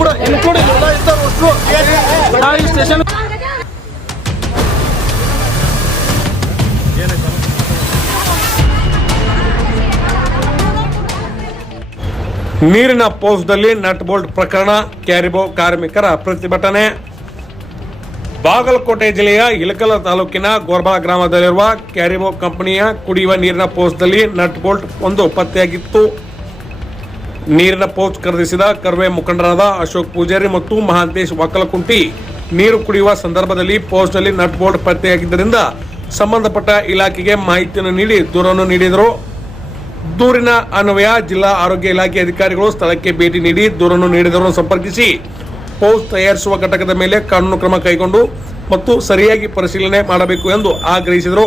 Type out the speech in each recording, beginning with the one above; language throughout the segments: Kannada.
ಕೂಡ ಇನ್ಕ್ಲೂಡಿಂಗ್ ಎಲ್ಲ ನೀರಿನ ಪೋಸ್ಟ್ದಲ್ಲಿ ನಟ್ ಬೋಲ್ಟ್ ಪ್ರಕರಣ, ಕ್ಯಾರಿಬೋ ಕಾರ್ಮಿಕರ ಪ್ರತಿಭಟನೆ. ಬಾಗಲಕೋಟೆ ಜಿಲ್ಲೆಯ ಇಲಕಲ ತಾಲೂಕಿನ ಗೋರ್ಬಾ ಗ್ರಾಮದಲ್ಲಿರುವ ಕ್ಯಾರಿಬೋ ಕಂಪನಿಯ ಕುಡಿಯುವ ನೀರಿನ ಪೋಸ್ಟ್ದಲ್ಲಿ ನಟ್ ಬೋಲ್ಟ್ ಒಂದು ಪತ್ತೆಯಾಗಿತ್ತು. ನೀರಿನ ಪೋಸ್ಟ್ ಖರೀದಿಸಿದ ಕರ್ವೆ ಮುಖಂಡರಾದ ಅಶೋಕ್ ಪೂಜಾರಿ ಮತ್ತು ಮಹಾಂತೇಶ್ ವಕ್ಕಲಕುಂಟಿ ನೀರು ಕುಡಿಯುವ ಸಂದರ್ಭದಲ್ಲಿ ಪೋಸ್ಟ್ನಲ್ಲಿ ನಟ್ ಬೋಲ್ಟ್ ಪತ್ತೆಯಾಗಿದ್ದರಿಂದ ಸಂಬಂಧಪಟ್ಟ ಇಲಾಖೆಗೆ ಮಾಹಿತಿಯನ್ನು ನೀಡಿ ದೂರನ್ನು ನೀಡಿದರು. ದೂರಿನ ಅನ್ವಯ ಜಿಲ್ಲಾ ಆರೋಗ್ಯ ಇಲಾಖೆ ಅಧಿಕಾರಿಗಳು ಸ್ಥಳಕ್ಕೆ ಭೇಟಿ ನೀಡಿ ದೂರನ್ನು ನೀಡಿದವರನ್ನು ಸಂಪರ್ಕಿಸಿ ಪೋಸ್ಟ್ ತಯಾರಿಸುವ ಘಟಕದ ಮೇಲೆ ಕಾನೂನು ಕ್ರಮ ಕೈಗೊಂಡು ಮತ್ತು ಸರಿಯಾಗಿ ಪರಿಶೀಲನೆ ಮಾಡಬೇಕು ಎಂದು ಆಗ್ರಹಿಸಿದರು.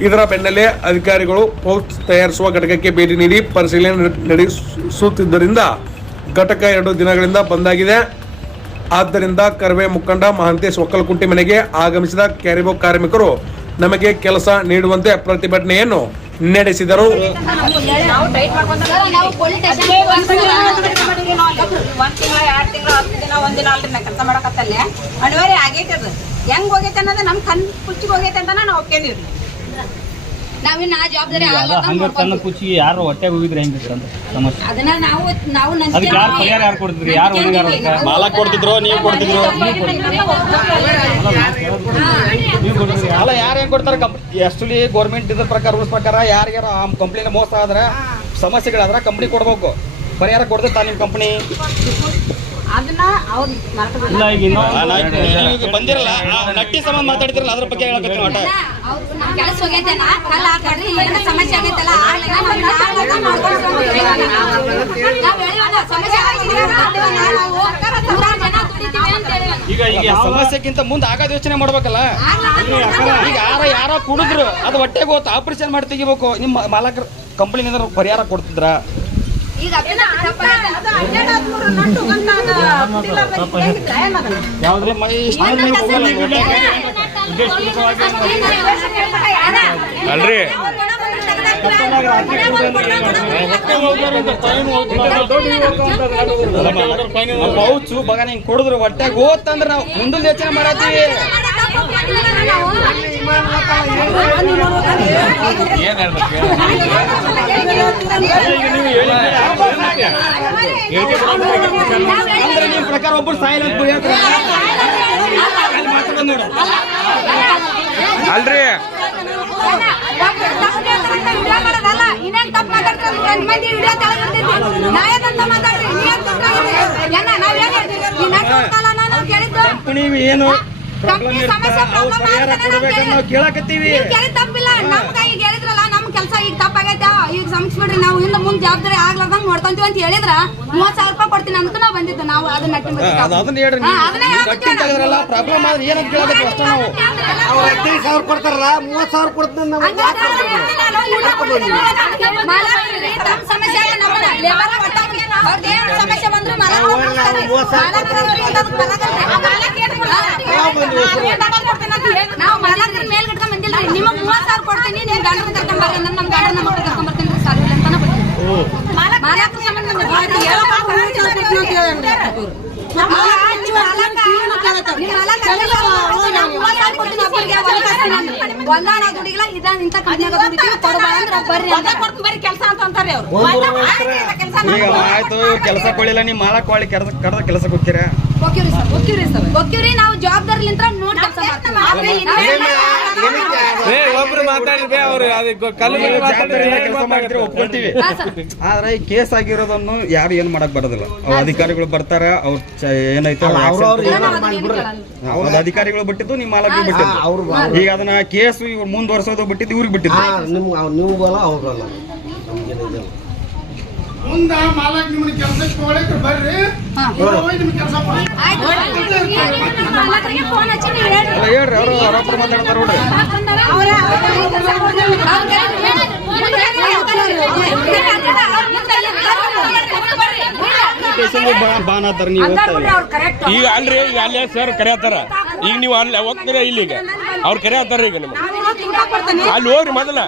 ಇದರ ಬೆನ್ನಲ್ಲೇ ಅಧಿಕಾರಿಗಳು ಪೋಸ್ಟ್ ತಯಾರಿಸುವ ಘಟಕಕ್ಕೆ ಭೇಟಿ ನೀಡಿ ಪರಿಶೀಲನೆ ನಡೆ- ನಡೆಸುತ್ತಿದ್ದರಿಂದ ಘಟಕ ಎರಡು ದಿನಗಳಿಂದ ಬಂದಾಗಿದೆ ಆದ್ದರಿಂದ ಕರವೇ ಮುಖಂಡ ಮಹಾಂತೇಶ್ ಒಕ್ಕಲಕುಂಟಿ ಮನೆಗೆ ಆಗಮಿಸಿದ ಕ್ಯಾರಿಬೋ ಕಾರ್ಮಿಕರು ನಮಗೆ ಕೆಲಸ ನೀಡುವಂತೆ ಪ್ರತಿಭಟನೆಯನ್ನು ನಡೆಸಿದರು. ಹೆಂಗ್ ಹೋಗೈತೆ ಅನ್ನೋದು ನಮ್ ಕಣ್ ಕುಚ್ಚಿಗೆ ಹೋಗೈತೆ ಅಂತ ನಾವು ನಾವಿನ್ನ ಆ ಜವಾಬ್ದಾರಿ ಆಗ್ಲಾರ್ದಂಗ್ ಹಂಗ ಕಣ್ಣು ಕುಚ್ಚಿ ಯಾರು ಹೊಟ್ಟೆ ಹೋಗಿದ್ರೆ ಹೆಂಗಿತ್ತು ಸಮಸ್ಯೆ ಅದನ್ನ ನಾವು ನಾವು ಅದಕ್ಕೆ ಯಾರು ಪರಿಹಾರ ಯಾರು ಕೊಡ್ತಿದ್ರಿ ಯಾರು ಹೊಣೆಗಾರ? ಮಾಲಕ್ ಕೊಡ್ತಿದ್ರು ನೀವು ಕೊಡ್ತಿದ್ರು ನೀವು ಕೊಡ್ತಿದ್ರಿ ಅಲ್ಲ ಯಾರು ಹೆಂಗ್ ಕೊಡ್ತಾರೆ ಆಕ್ಚುಲಿ ಗೌರ್ಮೆಂಟ್ ಇದ್ರ ಪ್ರಕಾರ ರೂಲ್ಸ್ ಪ್ರಕಾರ ಯಾರಿಗಾರ ಆ ಕಂಪ್ನಿನ ಮೋಸ ಆದ್ರೆ ಸಮಸ್ಯೆಗಳಾದ್ರೆ ಕಂಪ್ನಿ ಕೊಡ್ಬೇಕು ಪರಿಹಾರ ಕೊಡ್ತಾ ನಿಮ್ ಕಂಪ್ನಿ ಅದನ್ನ ಅವ್ರ ಇಲ್ಲ ಈಗ ಇನ್ನೂ ಬಂದಿರಲ್ಲ. ಆ ನಟ್ಟಿ ಸಂಬಂಧ ಮಾತಾಡ್ತಿರಲ್ಲ ಅದ್ರ ಬಗ್ಗೆ ಹೇಳಕತ್ತೀನಿ ಒಟ್ಟ ಕೆಲಸ ಹೋಗೈತೆನ? ಕಲ್ಲ ಹಾಕಡ್ರಿ ಏನ ಸಮಸ್ಯೆ ಆಗೈತಲ್ಲ ಆಗ್ಲಿಲ್ಲ ನಾವ್ ಮಾಡ್ಕೊಂಡು ಸಮಸ್ಯೆ. ಈಗ ಈಗ ಯಾವ ಸಮಸ್ಯೆಗಿಂತ ಮುಂದೆ ಆಗಾದ ಯೋಚನೆ ಮಾಡ್ಬೇಕಲ್ಲ? ಈಗ ಯಾರ ಯಾರ ಕುಡಿದ್ರು ಅದು ಹೊಟ್ಟೆಗೆ ಹೋತು ಆಪರೇಷನ್ ಮಾಡಿ ತೆಗಿಬೇಕು. ನಿಮ್ಮ ಮಾಲಕರ ಕಂಪ್ನಿನಿಂದ ಪರಿಹಾರ ಕೊಡ್ತಿದ್ರ? ಈಗ ಅದನ್ನ ತಪ್ಪಾಗೈತೆ. ಯಾವ್ದು ಮೈ. ಅಲ್ರಿ ಪೌಚು ಬಗ ಹಿಂಗ್ ಕುಡಿದ್ರು ಹೊಟ್ಟೆಗೆ ಓದ್ತಂದ್ರೆ ನಾವು ಮುಂದೆ ಯೋಚನೆ ಮಾಡತ್ತೀವಿ ಅಂದ್ರೆ ನಿಮ್ ಪ್ರಕಾರ ಒಬ್ರು ಸಾಯಿಲ್ ಅಂತ. ಅಲ್ರಿ? ಏನ ಪ್ರಾಬ್ಲಮ್ ಪರಿಹಾರ ಕೊಡ್ಬೇಕಂತ ನಾವು ಕೇಳಕತ್ತೀವಿ ತಪ್ಪಿಲ್ಲ ನಮ್ಗೆ ನಮ್ ಕೆಲಸ ಈಗ ತಪ್ಪಾಗೈತೆ ಈಗ ಸಂಸ್ಬಿಡ್ರಿ ನಾವು ಇನ್ನು ಮುಂದ್ ಜವಾಬ್ದಾರಿ ಆಗ್ಲಾರ್ದಂಗ್ ನೋಡ್ಕೊಂತೀವಿ ಅಂತ ಹೇಳಿದ್ರ ಮೂವತ್ ಸಾವಿರ ರೂಪಾಯಿ ಕೊಡ್ತೀನಿ ಅಂತ ನಾವು ಬಂದಿದ್ದು ನಾವು ಅದನ್ನ ಮೇಲ್ಗಡೆ ಹಾ, ಅದ್ ಅದನ್ನ ಹೇಳ್ರಿ ಹಾ, ನೀವು. ಅದನ್ನೇ ನೀವು ಹೇಳ್ಕೊತೀವಿ ಗಟ್ಟಿ ತೆಗೆದ್ರಲ್ಲ ಪ್ರಾಬ್ಲಮ್ ಆದ್ರೆ ಏನಂತ ಕೇಳಕತ್ತೀವಿ ಅಷ್ಟೇ ನಾವು. ಹದಿನೈದು ಸಾವಿರ ಕೊಡ್ತಾರಲ್ಲ ಮೂವತ್ತು ಸಾವಿರ ಕೊಡ್ತೀನಿ ನಾವು ನಿಮಗ್ ಮೂವತ್ ಸಾವಿರ ಕೊಡ್ತೀನಿ ನಿಮ್ ಗಂಡನ ಕರ್ಕೊಂಡ್ ಬರ್ರಿ. ಅಂದ್ರೆ ನಮ್ ಗಂಡನ ಮಕ್ಕಳು ಕರ್ಕೊಂಡ್ ಬರ್ತೀನಿ ಸರ್ ಮಾಲಕ್ರ ಸಂಬಂಧ ದುಡಿಗಿಲ್ಲ ಇದ ಕೊಡ್ಬೇಡ ಅಂದ್ರೆ ಬರ್ರಿ ಅಂತ. ಕೆಲಸ ಅಂತ ಅಂತಾರೆ ಅವ್ರು. ಈಗ ಆಯ್ತು ಕೆಲಸ ಕೊಡ್ಲಿಲ್ಲ ನೀವು ಮಾಲಕ್ ಕೊಳಿ ಕರೆದ ಕರೆದ ಕೆಲಸಕ್ಕೆ ಹೋಗ್ತೀರಾ? ಸರ್. ನಾವು ನೋಡಿ ಕೆಲಸ ಒಬ್ರು ಮಾತಾಡಿದ್ರೆ ಅವ್ರು ಅದಕ್ಕೆ ಕಲ್ಲು ಮೇಲೆ ಜವಾಬ್ದಾರಿಯಿಂದ ಮಾತಾಡಿದ್ರೆ ಕೆಲಸ ಮಾಡ್ತೀರಿ ಒಪ್ಕೊಂತೀವಿ ಆದ್ರೆ ಈ ಕೇಸ್ ಆಗಿರೋದನ್ನು ಯಾರು ಏನ್ ಮಾಡಕ್ ಬರೋದಿಲ್ಲ. ಅವ್ರ ಅಧಿಕಾರಿಗಳು ಬರ್ತಾರ ಅವ್ರ ಚ- ಏನೈತೆ ಅವ್ರ ಅಧಿಕಾರಿಗಳು ಬಿಟ್ಟಿದ್ದು ನಿಮ್ಮ ಮಾಲಕರು ಬಿಟ್ಟಿದ್ದು. ಅವ್ರು ಈಗ ಅದನ್ನ ಕೇಸ್ ಇವ್ರು ಮುಂದುವರ್ಸೋದು ಬಿಟ್ಟಿದ್ದು ಇವ್ರಿಗೆ ಬಿಟ್ಟಿದ್ದು. ನಿಮ್ಗೆ ನೀವು ಬಲ್ಲ ಅವ್ರು ಮುಂದ ಮಾಲಕ್ ನಿಮ್ಮನ್ನ ಕೆಲಸಕ್ಕೆ ಹೋಗ್ಲಿಕ್ಕೆ ಬರ್ರಿ. ಹೋಗಿ ನಿಮ್ಗೆ ಕೆಲಸ ಮಾಡಿ ಫೋನ್ ಹಚ್ಚಿ ನೀವು ಹೇಳ್ರಿ. ಅವರು ಅವರೊಬ್ಬರು ಮಾತಾಡ್ತಾರ ನೋಡ್ರಿ. ಸ್ಟೇಷನ್ಗೆ ಬಾನ್ ಆತಾರ ನೀವು. ಈಗ ಅಲ್ರಿ ಈಗ ಅಲ್ಲೇ ಸರ್ ಕರೆಯತ್ತಾರ. ಈಗ ನೀವು ಅಲ್ಲಿ ಹೋಗ್ತೀರ ಇಲ್ಲಿ ಈಗ ಅವ್ರು ಕರೆಯತ್ತಾರ ಈಗ ನಿಮ್ಗೆ? ಅಲ್ಲಿ ಹೋಗ್ರಿ ಮೊದಲ.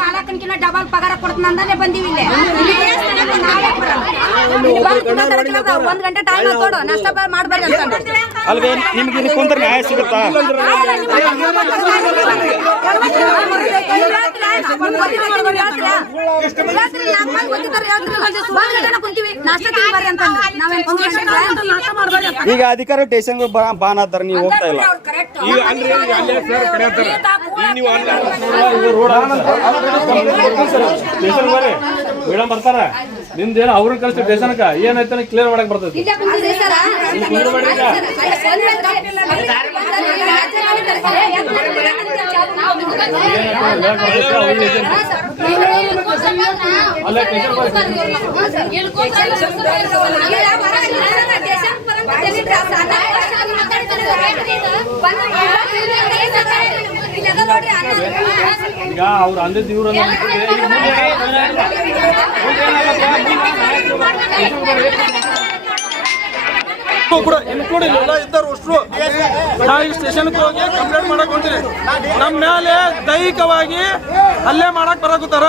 ಮಾಲಕನ್ಕಿನ್ನ ಡಬಲ್ ಪಗಾರ ಕೊಡ್ತೀನಿ ಅಂದಾನೆ ಬಂದಿವಿ ಇಲ್ಲಿ. ಒಂದ್ ಗಂಟೆ ಟೈಮ್ ಕೊಡು ನಷ್ಟ ಮಾಡ್ಬಾರ್ದು ಅಂತ. ಅಲ್ವೇ ನಿಮ್ಗೆ ಇಲ್ಲಿ ಕುಂತ್ರ ನ್ಯಾಯ ಸಿಗುತ್ತಾ? ಈಗ ಅಧಿಕಾರಿ ಟೇಷನ್ ಬಾನ್ ನೀವು ಹೋಗ್ತಾ ಇಲ್ಲ ಈಗ ಅಂದ್ರೆ ಅಲ್ಲೇ ಸರ್ ಈಗ ನೀವು ಅಲ್ಲ ಮೇಡಮ್ ಬರ್ತಾರ ನಿಮ್ದೇನು ಅವ್ರ ಕಳಿಸ್ತೀವಿ ದೇಶನಕ ಏನೈತೆ ಕ್ಲಿಯರ್ ಮಾಡಕ್ ಬರ್ತೈತಿ ಅಲ್ಲ ಈಗ ಅವ್ರು ಅಂದಿದ್ದು ಇವ್ರು ಕೂಡ ಇನ್ಕ್ಲೂಡ್ ಇಲ್ಲ ಇದ್ದರು ಅಷ್ಟು ನಾ ಈಗ ಸ್ಟೇಷನ್ಗೆ ಹೋಗಿ ಕಂಪ್ಲೇಂಟ್ ಮಾಡಕ್ ಹೊಂಟಿನಿ ನಮ್ಮ ಮೇಲೆ ದೈಹಿಕವಾಗಿ ಅಲ್ಲೇ ಮಾಡಕ್ ಬರಾಕತ್ತಾರ